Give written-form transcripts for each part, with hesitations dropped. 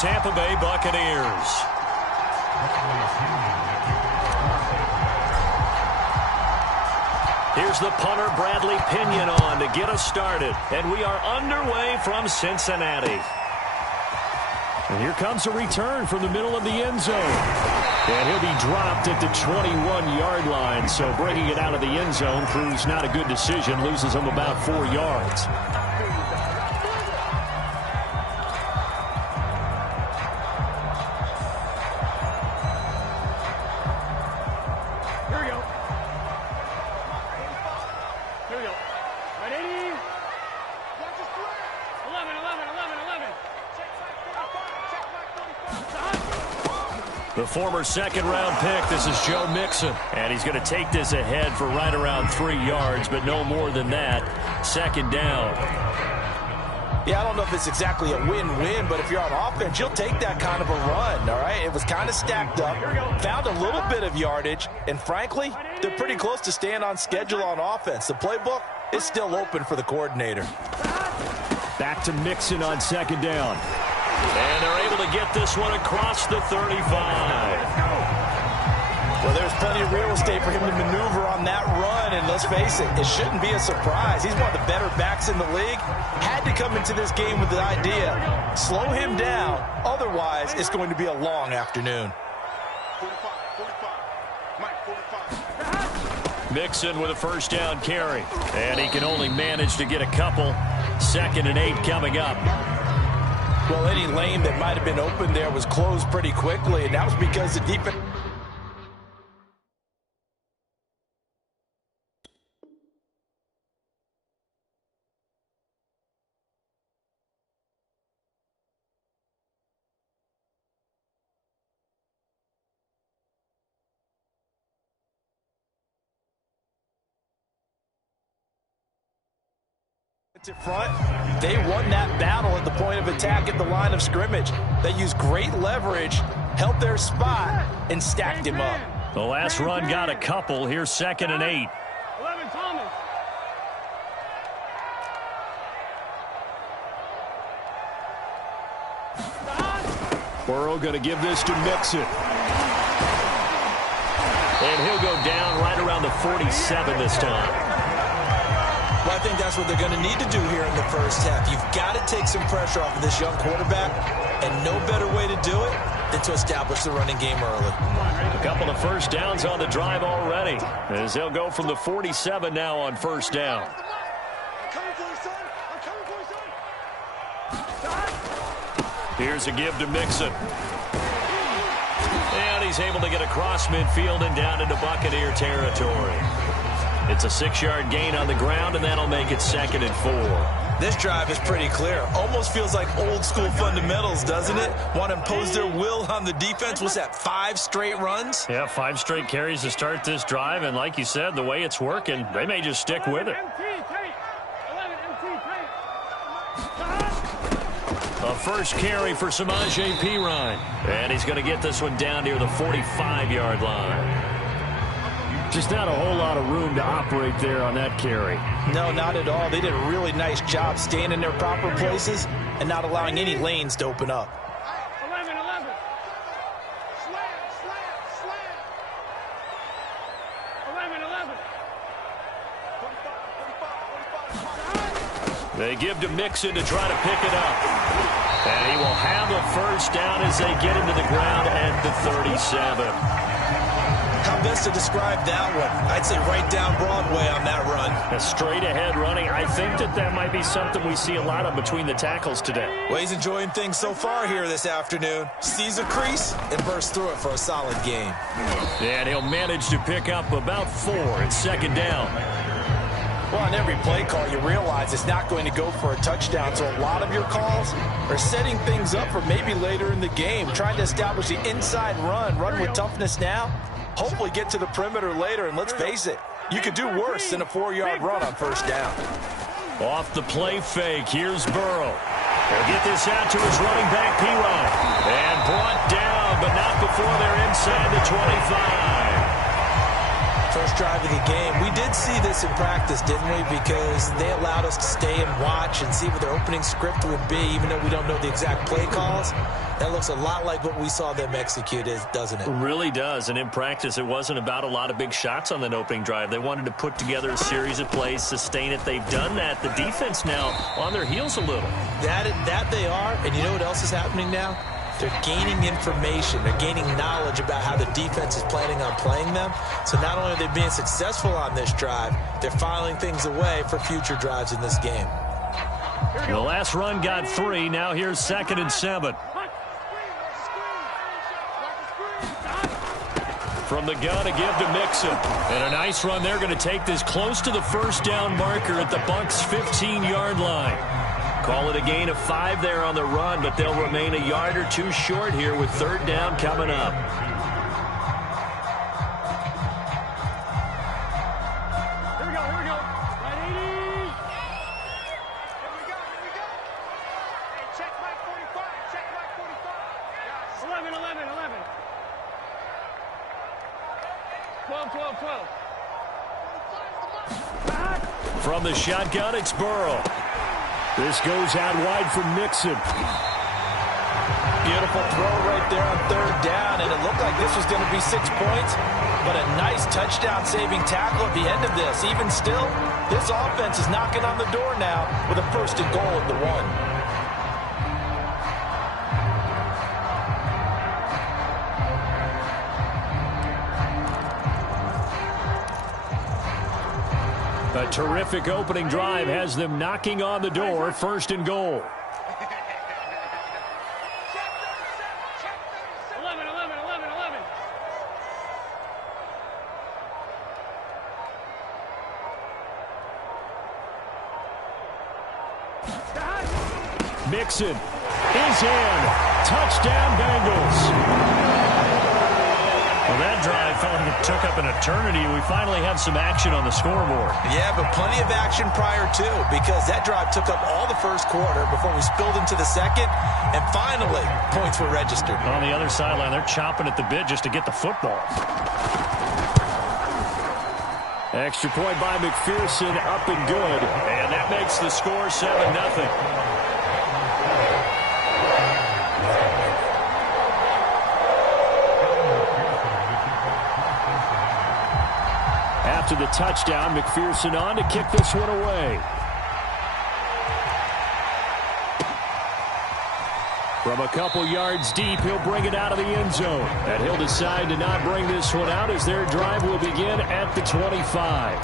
Tampa Bay Buccaneers. Here's the punter, Bradley Pinion, on to get us started. And we are underway from Cincinnati. And here comes a return from the middle of the end zone. And he'll be dropped at the 21-yard line. So bringing it out of the end zone proves not a good decision. Loses him about 4 yards. The former second-round pick, this is Joe Mixon. And he's going to take this ahead for right around 3 yards, but no more than that. Second down. Yeah, I don't know if it's exactly a win-win, but if you're on offense, you'll take that kind of a run, all right? It was kind of stacked up, found a little bit of yardage, and frankly, they're pretty close to staying on schedule on offense. The playbook is still open for the coordinator. Back to Mixon on second down. And they're able to get this one across the 35. Well, there's plenty of real estate for him to maneuver on that run, and let's face it, it shouldn't be a surprise. He's one of the better backs in the league. Had to come into this game with the idea, slow him down, otherwise it's going to be a long afternoon. Mixon with a first down carry, and he can only manage to get a couple. 2nd and 8 coming up. Well, any lane that might have been open there was closed pretty quickly, and that was because the defense... in front, they won that battle at the point of attack at the line of scrimmage. They used great leverage, held their spot, and stacked him up. The last run got a couple. Here's 2nd and 8. 11 Thomas. Burrow going to give this to Mixon. And he'll go down right around the 47 this time. Well, I think that's what they're going to need to do here in the first half. You've got to take some pressure off of this young quarterback, and no better way to do it than to establish the running game early. A couple of first downs on the drive already, as they'll go from the 47 now on first down. Here's a give to Mixon. And he's able to get across midfield and down into Buccaneer territory. It's a 6-yard gain on the ground, and that'll make it 2nd and 4. This drive is pretty clear. Almost feels like old-school fundamentals, doesn't it? Want to impose their will on the defense. What's that, 5 straight runs? Yeah, 5 straight carries to start this drive, and like you said, the way it's working, they may just stick with it. A first carry for Samaje Perine. And he's going to get this one down near the 45-yard line. Just not a whole lot of room to operate there on that carry. No, not at all. They did a really nice job staying in their proper places and not allowing any lanes to open up. 11. Slam. 11. They give to Mixon to try to pick it up. And he will have a first down as they get into the ground at the 37. How best to describe that one? I'd say right down Broadway on that run. A straight ahead running. I think that might be something we see a lot of between the tackles today. Well, he's enjoying things so far here this afternoon. Sees a crease and bursts through it for a solid game. And he'll manage to pick up about 4 at 2nd down. Well, on every play call, you realize it's not going to go for a touchdown, so a lot of your calls are setting things up for maybe later in the game, trying to establish the inside run with toughness now, hopefully get to the perimeter later, and let's face it, you could do worse than a 4-yard run on first down. Off the play fake, here's Burrow. He'll get this out to his running back, Perine. And brought down, but not before they're inside the 25. First drive of the game. We did see this in practice, didn't we? Because they allowed us to stay and watch and see what their opening script would be, even though we don't know the exact play calls. That looks a lot like what we saw them execute, doesn't it? It really does. And in practice, it wasn't about a lot of big shots on that opening drive. They wanted to put together a series of plays, sustain it. They've done that. The defense now on their heels a little. That they are. And you know what else is happening now? They're gaining information. They're gaining knowledge about how the defense is planning on playing them. So not only are they being successful on this drive, they're filing things away for future drives in this game. The last run got 3. Now here's 2nd and 7. From the gun, a give to Mixon. And a nice run. They're going to take this close to the first down marker at the Bucs' 15-yard line. Call it a gain of 5 there on the run, but they'll remain a yard or 2 short here with 3rd down coming up. Here we go. Right 80. Here we go. Hey, check Mike 45. 11. 12. From the shotgun, it's Burrow. This goes out wide for Mixon. Beautiful throw right there on 3rd down, and it looked like this was going to be 6 points, but a nice touchdown-saving tackle at the end of this. Even still, this offense is knocking on the door now with a 1st and goal at the 1. A terrific opening drive has them knocking on the door. 1st and goal. 11. Mixon is in. Touchdown, Bengals. Well, that drive took up an eternity. We finally have some action on the scoreboard. Yeah, but plenty of action prior to, because that drive took up all the 1st quarter before we spilled into the 2nd, and finally, points were registered. On the other sideline, they're chomping at the bit just to get the football. Extra point by McPherson, up and good. And that makes the score 7-0. After the touchdown, McPherson on to kick this one away. From a couple yards deep, he'll bring it out of the end zone. And he'll decide to not bring this one out as their drive will begin at the 25.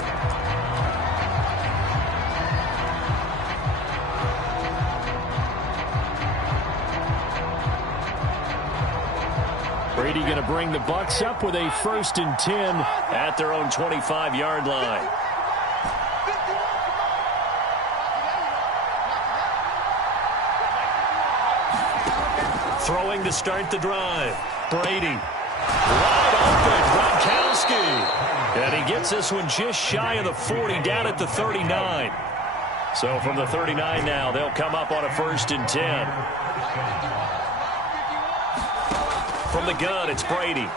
Brady going to bring the Bucs up with a 1st and 10 at their own 25-yard line. Throwing to start the drive. Brady. Wide open. Gronkowski. And he gets this one just shy of the 40, down at the 39. So from the 39 now, they'll come up on a 1st and 10. From the gun, it's Brady.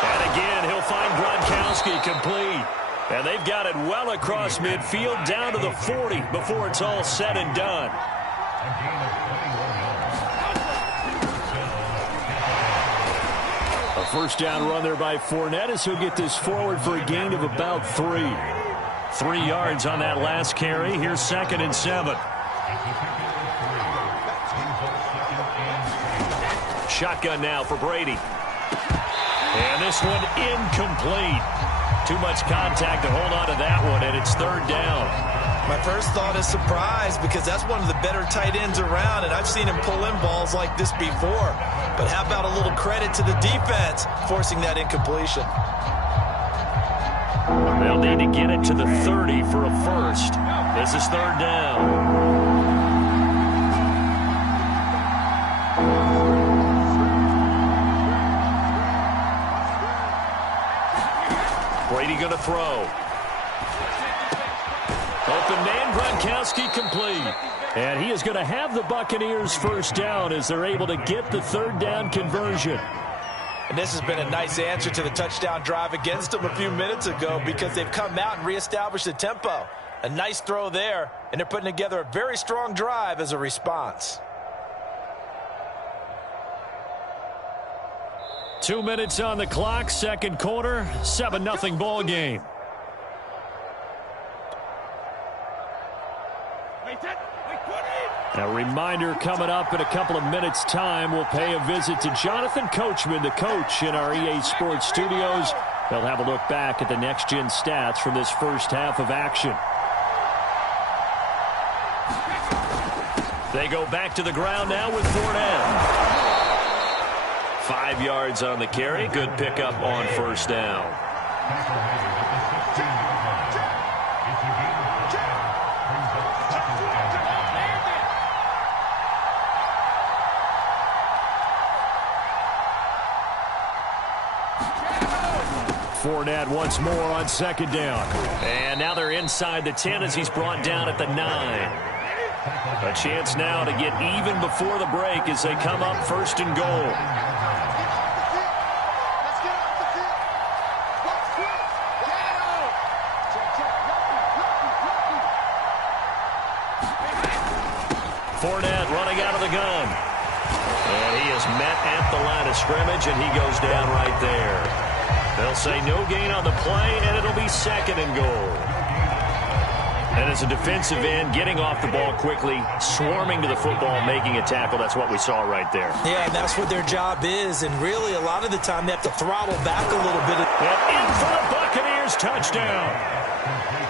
And again, he'll find Gronkowski complete. And they've got it well across midfield, down to the 40 before it's all said and done. A 1st down run there by Fournette as he'll get this forward for a gain of about 3. 3 yards on that last carry. Here's 2nd and 7. Shotgun now for Brady. And this one incomplete. Too much contact to hold on to that one, and it's 3rd down. My first thought is surprise, because that's one of the better tight ends around, and I've seen him pull in balls like this before. But how about a little credit to the defense forcing that incompletion? They'll need to get it to the 30 for a 1st. This is 3rd down. Brady going to throw. Open man, Gronkowski complete. And he is going to have the Buccaneers 1st down as they're able to get the 3rd down conversion. And this has been a nice answer to the touchdown drive against them a few minutes ago because they've come out and reestablished the tempo. A nice throw there, and they're putting together a very strong drive as a response. 2 minutes on the clock, second quarter, 7-0 ball game. A reminder coming up in a couple of minutes' time. We'll pay a visit to Jonathan Coachman, the coach in our EA Sports studios. They'll have a look back at the next-gen stats from this first half of action. They go back to the ground now with Fournette. 5 yards on the carry. Good pickup on first down. Fournette once more on second down. And now they're inside the 10 as he's brought down at the 9. A chance now to get even before the break as they come up first and goal. Fournette running out of the gun. And he is met at the line of scrimmage, and he goes down right there. They'll say no gain on the play, and it'll be second and goal. And as a defensive end, getting off the ball quickly, swarming to the football, making a tackle, that's what we saw right there. Yeah, and that's what their job is. And really, a lot of the time, they have to throttle back a little bit. And in for the Buccaneers touchdown.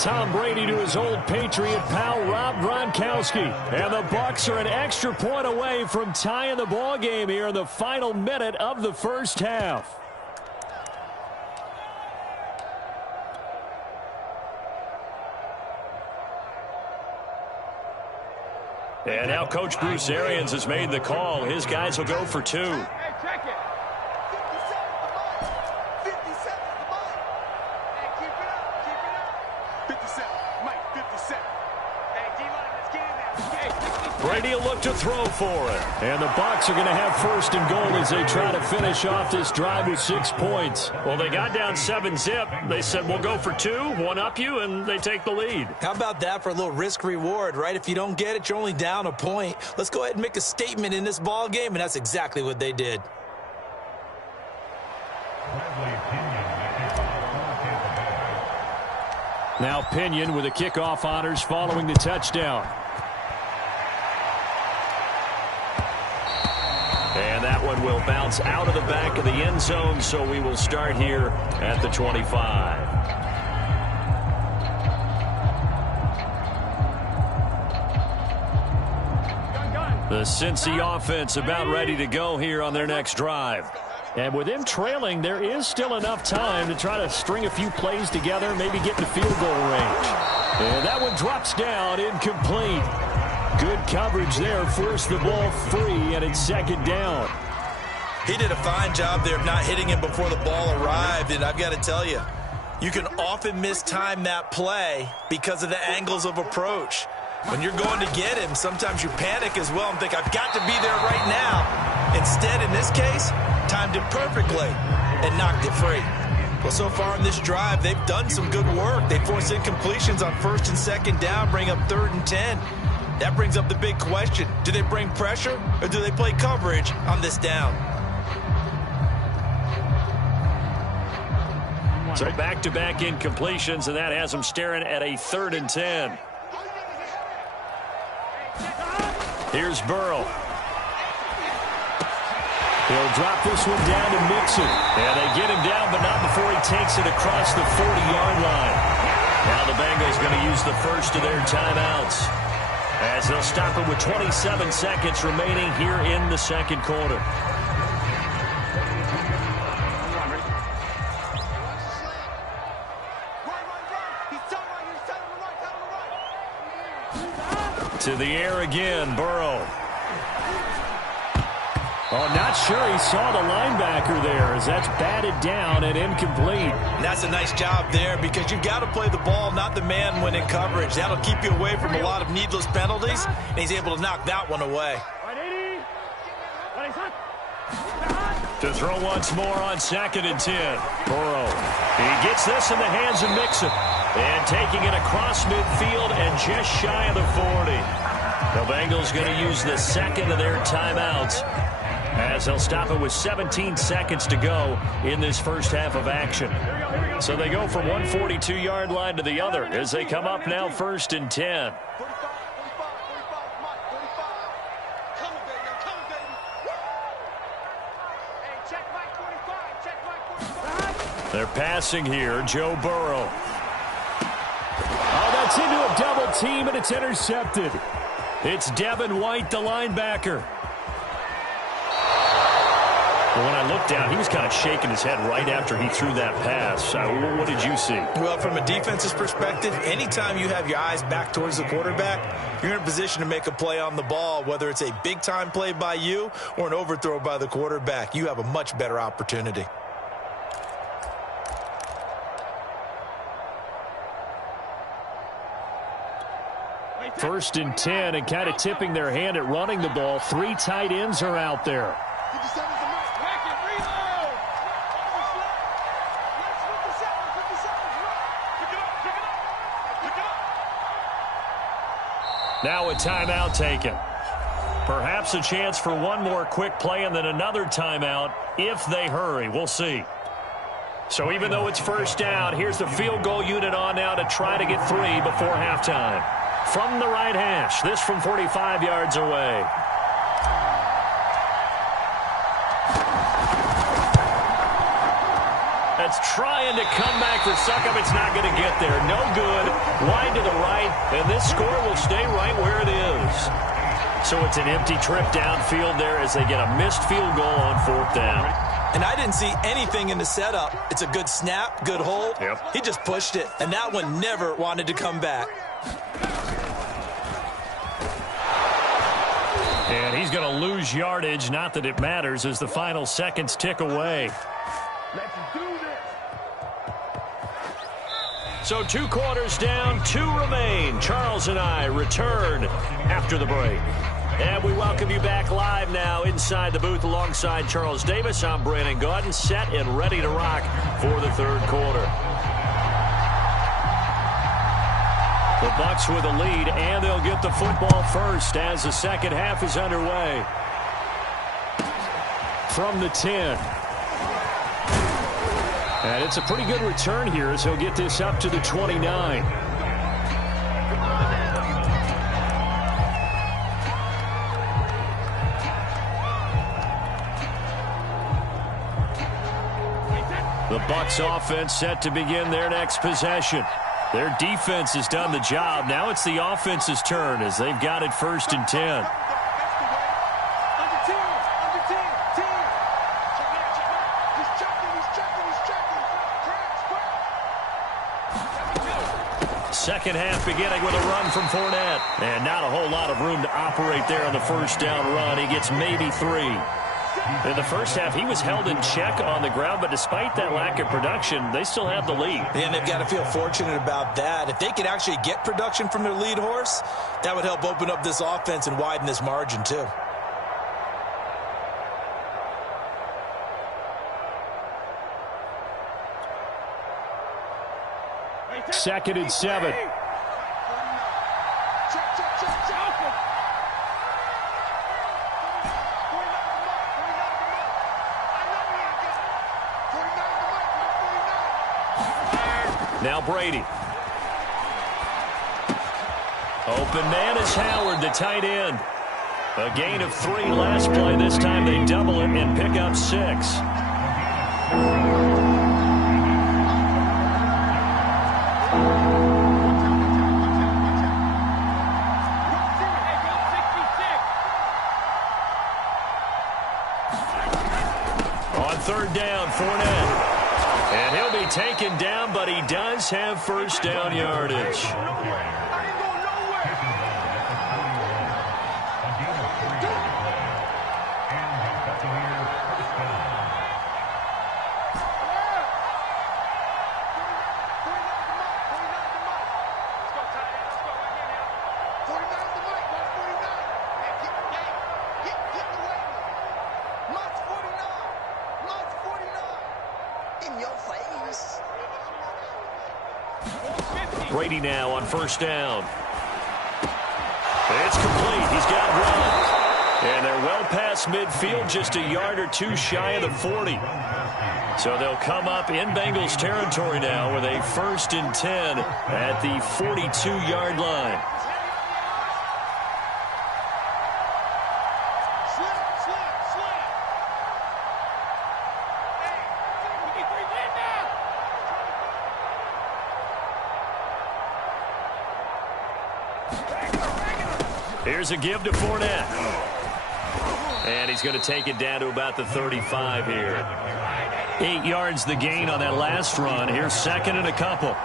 Tom Brady to his old Patriot pal, Rob Gronkowski. And the Bucs are an extra point away from tying the ball game here in the final minute of the first half. And now Coach Bruce Arians has made the call. His guys will go for 2. Hey, check it. 57 Mike. Hey, keep it up. 57. Mike, 57. Hey, D-line, let's get in there. Brady will look to throw for it. And the Bucs are going to have first and goal as they try to finish off this drive with 6 points. Well, they got down 7-zip. They said, we'll go for 2, one up you, and they take the lead. How about that for a little risk-reward, right? If you don't get it, you're only down a point. Let's go ahead and make a statement in this ball game, and that's exactly what they did. Now Pinion with the kickoff honors following the touchdown. And that one will bounce out of the back of the end zone, so we will start here at the 25. The Cincy offense about ready to go here on their next drive. And with them trailing, there is still enough time to try to string a few plays together, maybe get to field goal range. And that one drops down, incomplete. Good coverage there, forced the ball free, and it's second down. He did a fine job there of not hitting him before the ball arrived, and I've got to tell you, you can often mistime that play because of the angles of approach. When you're going to get him, sometimes you panic as well and think, I've got to be there right now. Instead, in this case, timed it perfectly and knocked it free. Well, so far in this drive, they've done some good work. They force incompletions on first and second down, bring up 3rd and 10. That brings up the big question. Do they bring pressure or do they play coverage on this down? So back-to-back incompletions, and that has them staring at a 3rd and 10. Here's Burrow. He'll drop this one down to Mixon. And they get him down, but not before he takes it across the 40-yard line. Now the Bengals going to use the first of their timeouts, as they'll stop it with 27 seconds remaining here in the second quarter. To the air again, Burrow. Oh, not sure he saw the linebacker there, as that's batted down and incomplete. And that's a nice job there, because you've got to play the ball, not the man when in coverage. That'll keep you away from a lot of needless penalties, and he's able to knock that one away. Right, 80. Ready, set. To throw once more on 2nd and 10. Burrow. He gets this in the hands of Mixon. And taking it across midfield and just shy of the 40. The Bengals going to use the second of their timeouts as they'll stop it with 17 seconds to go in this first half of action. So they go from one 42-yard line to the other as they come up now 1st and 10. They're passing here, Joe Burrow. Oh, that's into a double team, and it's intercepted. It's Devin White, the linebacker. Well, when I looked down, he was kind of shaking his head right after he threw that pass. What did you see? Well, from a defense's perspective, anytime you have your eyes back towards the quarterback, you're in a position to make a play on the ball, whether it's a big-time play by you or an overthrow by the quarterback. You have a much better opportunity. First and 10, and kind of tipping their hand at running the ball. 3 tight ends are out there. Now a timeout taken. Perhaps a chance for one more quick play and then another timeout if they hurry. We'll see. So even though it's first down, here's the field goal unit on now to try to get 3 before halftime. From the right hash, this from 45 yards away. That's trying to come back for Suckup. It's not going to get there. No good. Wide to the right, and this score will stay right where it is. So it's an empty trip downfield there as they get a missed field goal on 4th down. And I didn't see anything in the setup. It's a good snap, good hold. Yep. He just pushed it, and that one never wanted to come back. And he's going to lose yardage. Not that it matters as the final seconds tick away. So 2 quarters down, 2 remain. Charles and I return after the break. And we welcome you back live now inside the booth alongside Charles Davis. I'm Brandon Gaudin, set and ready to rock for the 3rd quarter. The Bucs with a lead, and they'll get the football first as the second half is underway. From the 10. And it's a pretty good return here as he'll get this up to the 29. The Bucs offense set to begin their next possession. Their defense has done the job. Now it's the offense's turn as they've got it 1st and 10. Second half beginning with a run from Fournette. And not a whole lot of room to operate there on the first down run. He gets maybe 3. In the first half, he was held in check on the ground, but despite that lack of production, they still have the lead. And they've got to feel fortunate about that. If they could actually get production from their lead horse, that would help open up this offense and widen this margin too. Second and 7. Now Brady. Open man is Howard, the tight end. A gain of 3 last play. This time they double it and pick up 6. On 3rd down, Fournette. And he'll be taken down, but he does have first down yardage. Brady now on first down. It's complete. He's got one. And they're well past midfield, just a yard or two shy of the 40. So they'll come up in Bengals territory now with a 1st and 10 at the 42-yard line. Here's a give to Fournette. And he's going to take it down to about the 35 here. 8 yards the gain on that last run. Here's 2nd and a couple.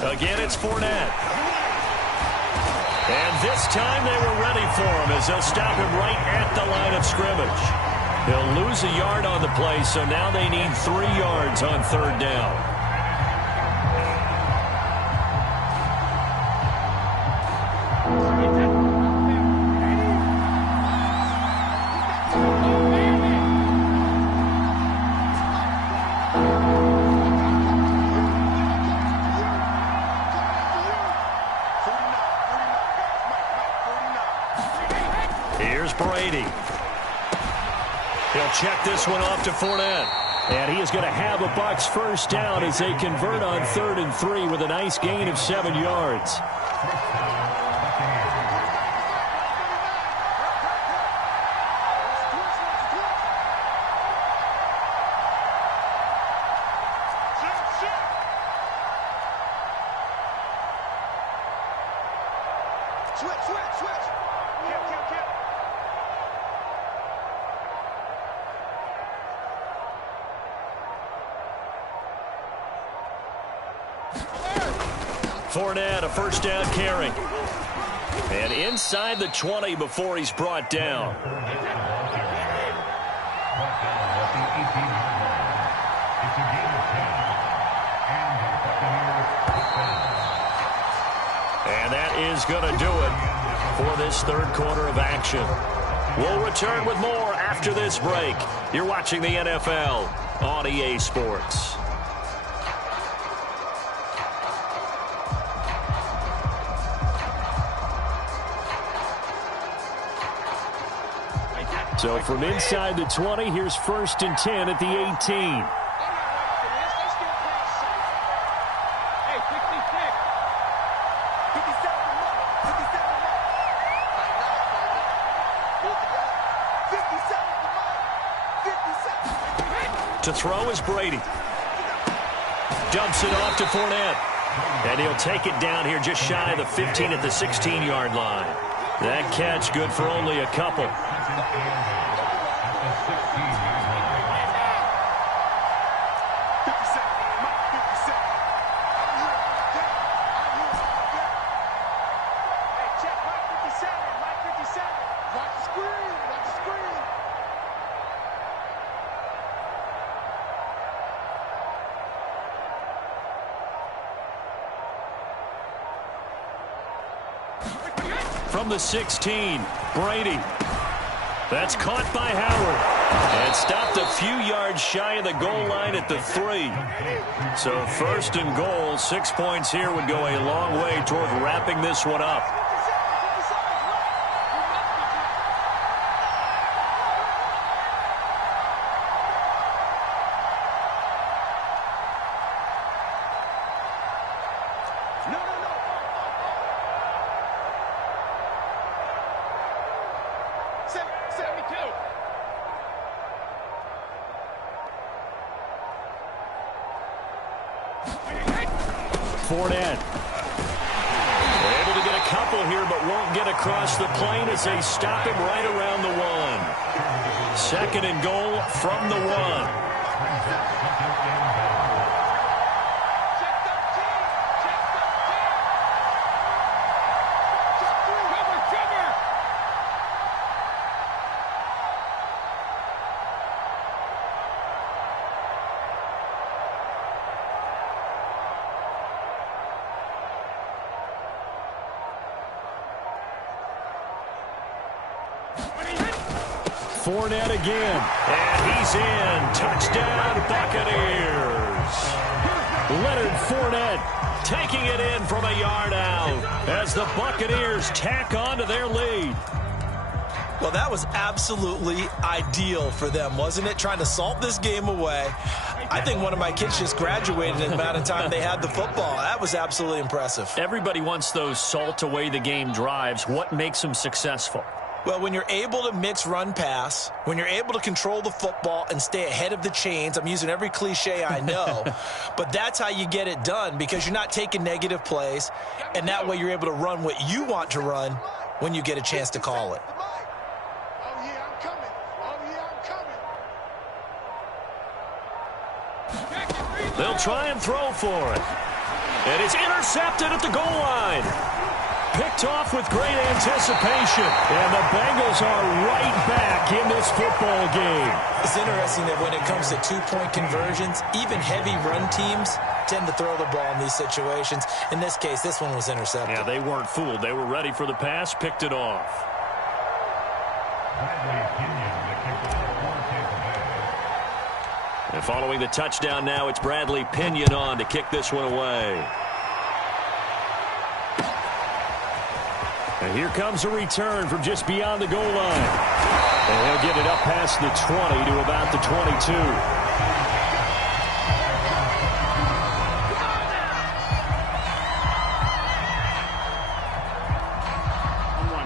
Again, it's Fournette. And this time they were ready for him as they'll stop him right at the line of scrimmage. He'll lose a yard on the play, so now they need 3 yards on 3rd down. Brady. He'll check this one off to Fournette. And he is going to have a Bucs first down as they convert on 3rd and 3 with a nice gain of 7 yards. Fournette, a first down carry. And inside the 20 before he's brought down. And that is going to do it for this 3rd quarter of action. We'll return with more after this break. You're watching the NFL on EA Sports. So from inside the 20, here's 1st and 10 at the 18. To throw is Brady. Dumps it off to Fournette. And he'll take it down here just shy of the 15 at the 16-yard line. That catch good for only a couple. From the 16, Brady. That's caught by Howard. And stopped a few yards shy of the goal line at the 3. So 1st and goal, 6 points here would go a long way toward wrapping this one up. Fournette. Able to get a couple here, but won't get across the plane as they stop him right around the 1. 2nd and goal from the 1. Fournette again. And he's in. Touchdown, Buccaneers. Leonard Fournette taking it in from a yard out as the Buccaneers tack on to their lead. Well, that was absolutely ideal for them, wasn't it? Trying to salt this game away. I think one of my kids just graduated in the amount of time they had the football. That was absolutely impressive. Everybody wants those salt away the game drives. What makes them successful? Well, when you're able to mix run-pass, when you're able to control the football and stay ahead of the chains, I'm using every cliche I know, but that's how you get it done because you're not taking negative plays, and that way you're able to run what you want to run when you get a chance to call it. They'll try and throw for it. And it's intercepted at the goal line. Picked off with great anticipation. And the Bengals are right back in this football game. It's interesting that when it comes to two-point conversions, even heavy run teams tend to throw the ball in these situations. In this case, this one was intercepted. Yeah, they weren't fooled. They were ready for the pass, picked it off. And following the touchdown now, it's Bradley Pinion on to kick this one away. And here comes a return from just beyond the goal line. And he'll get it up past the 20 to about the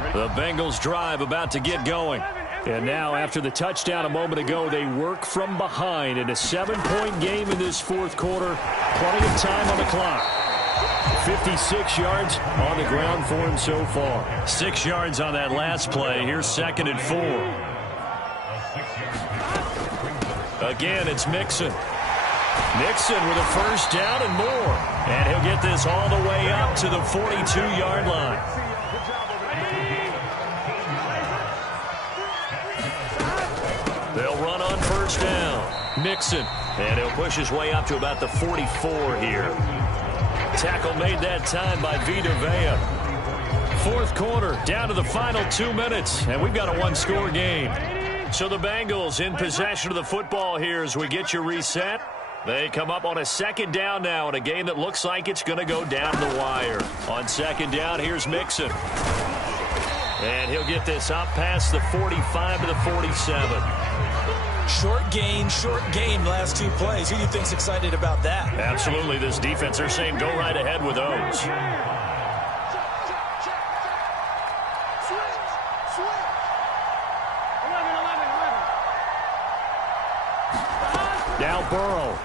22. The Bengals drive about to get going. And now, after the touchdown a moment ago, they work from behind in a 7-point game in this fourth quarter. Plenty of time on the clock. 56 yards on the ground for him so far. 6 yards on that last play. Here's 2nd and 4. Again, it's Mixon. Mixon with a first down and more. And he'll get this all the way up to the 42-yard line. They'll run on first down. Mixon. And he'll push his way up to about the 44 here. Tackle made that time by Vita Vea. Fourth quarter, down to the final 2 minutes. And we've got a one-score game. So the Bengals in possession of the football here as we get you reset. They come up on a second down now in a game that looks like it's going to go down the wire. On second down, here's Mixon. And he'll get this up past the 45 to the 47. Short gain last 2 plays. Who do you think's excited about that? Absolutely. This defense, they're saying go right ahead with those. Now Burrow.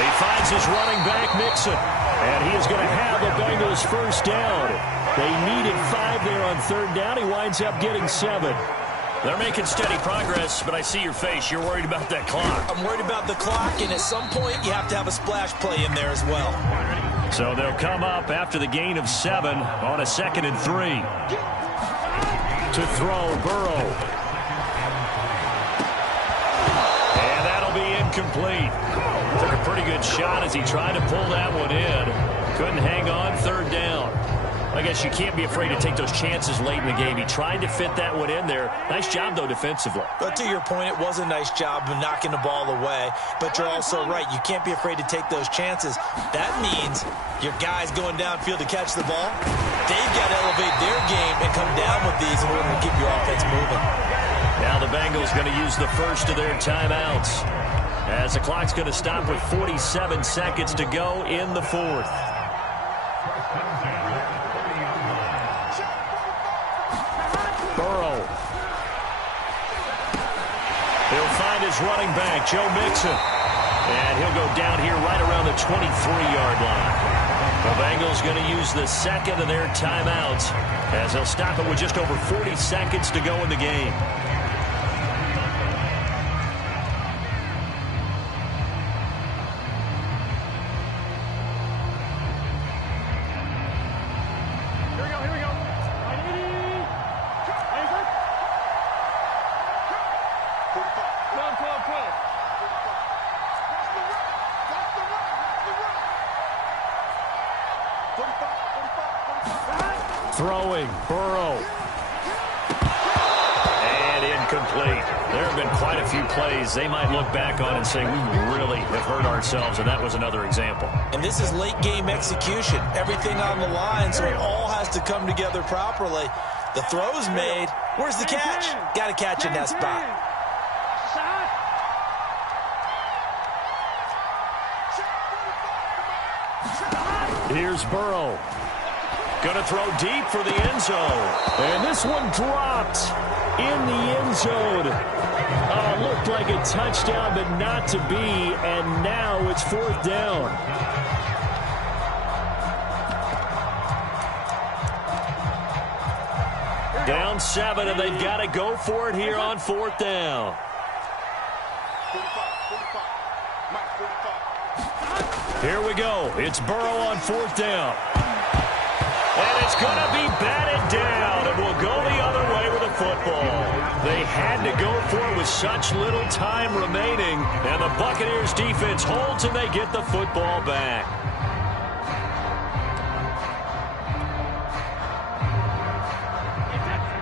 He finds his running back, Mixon. And he is going to have the Bengals first down. They needed 5 there on third down. He winds up getting 7. They're making steady progress, but I see your face. You're worried about that clock. I'm worried about the clock, and at some point you have to have a splash play in there as well. So they'll come up after the gain of 7 on a 2nd and 3. To throw, Burrow. And that'll be incomplete. Took a pretty good shot as he tried to pull that one in. Couldn't hang on, third down. I guess you can't be afraid to take those chances late in the game. He tried to fit that one in there. Nice job, though, defensively. But to your point, it was a nice job of knocking the ball away. But you're also right. You can't be afraid to take those chances. That means your guys going downfield to catch the ball, they've got to elevate their game and come down with these in order to keep your offense moving. Now the Bengals going to use the first of their timeouts, as the clock's going to stop with 47 seconds to go in the fourth. Burrow. He'll find his running back, Joe Mixon. And he'll go down here right around the 23-yard line. The Bengals going to use the second of their timeouts, as they'll stop it with just over 40 seconds to go in the game. Throwing, Burrow. been quite a few plays they might look back on and say, we really have hurt ourselves, and that was another example. And this is late-game execution. Everything on the line, so it all has to come together properly. The throw's made. Where's the catch? Got to catch in that spot. Here's Burrow. Going to throw deep for the end zone. And this one dropped in the end zone. Looked like a touchdown, but not to be. And now it's 4th down. Down 7, and they've got to go for it here on 4th down. 45. Here we go. It's Burrow on 4th down. And it's going to be batted down, and will go the other way with the football. They had to go for it with such little time remaining, and the Buccaneers defense holds, and they get the football back.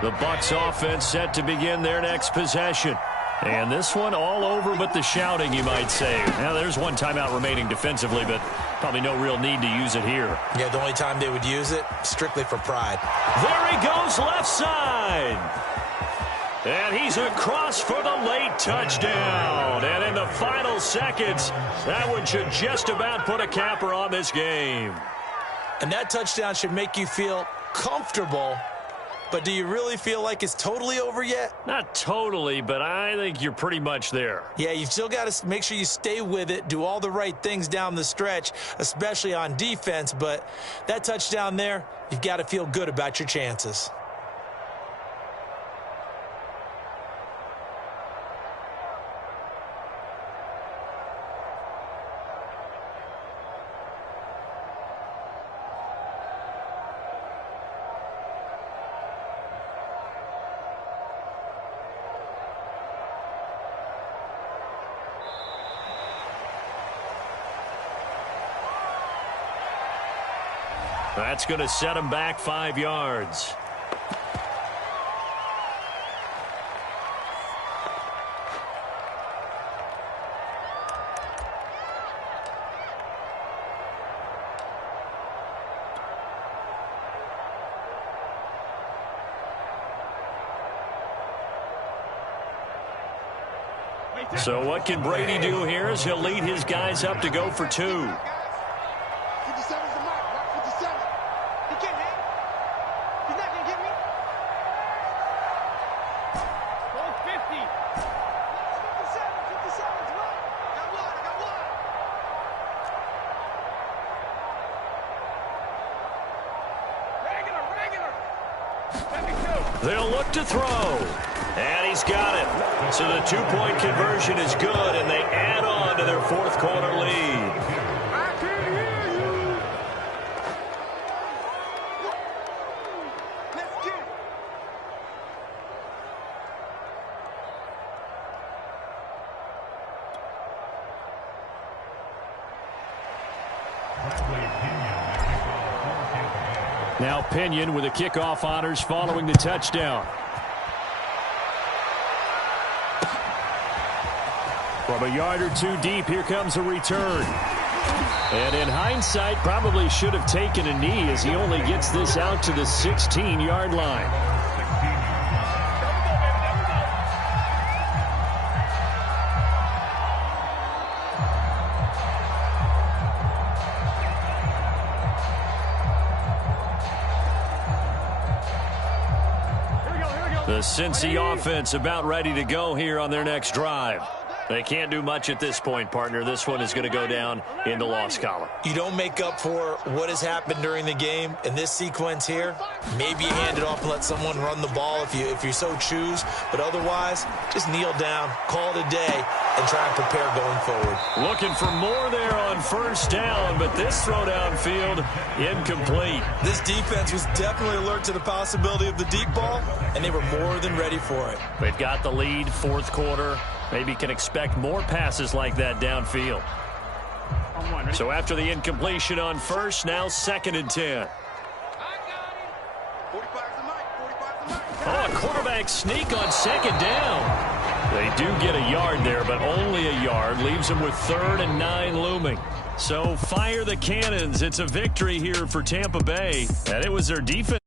The Bucs offense set to begin their next possession. And this one all over but the shouting, you might say. Now, there's one timeout remaining defensively, but probably no real need to use it here. Yeah, the only time they would use it, strictly for pride. There he goes, left side. And he's across for the late touchdown. And in the final seconds, that one should just about put a capper on this game. And that touchdown should make you feel comfortable. But do you really feel like it's totally over yet? Not totally, but I think you're pretty much there. Yeah, you've still got to make sure you stay with it, do all the right things down the stretch, especially on defense. But that touchdown there, you've got to feel good about your chances. That's going to set him back 5 yards. So what can Brady do here as he'll lead his guys up to go for 2? They'll look to throw. And he's got it. So the 2-point conversion is good, and they add on to their 4th quarter lead. I can hear you. Let's get it. Now Pinion with the kickoff honors following the touchdown. From a yard or 2 deep, here comes a return. And in hindsight, probably should have taken a knee as he only gets this out to the 16-yard line. The Cincy offense about ready to go here on their next drive. They can't do much at this point, partner. This one is going to go down in the loss column. You don't make up for what has happened during the game in this sequence here. Maybe you hand it off and let someone run the ball if you so choose. But otherwise, just kneel down, call it a day, and try and prepare going forward. Looking for more there on 1st down, but this throw downfield incomplete. This defense was definitely alert to the possibility of the deep ball, and they were more than ready for it. They've got the lead, 4th quarter. Maybe can expect more passes like that downfield. So after the incompletion on 1st, now 2nd and 10. Oh, a quarterback sneak on 2nd down. They do get a yard there, but only a yard. Leaves them with 3rd and 9 looming. So fire the cannons. It's a victory here for Tampa Bay, and it was their defense.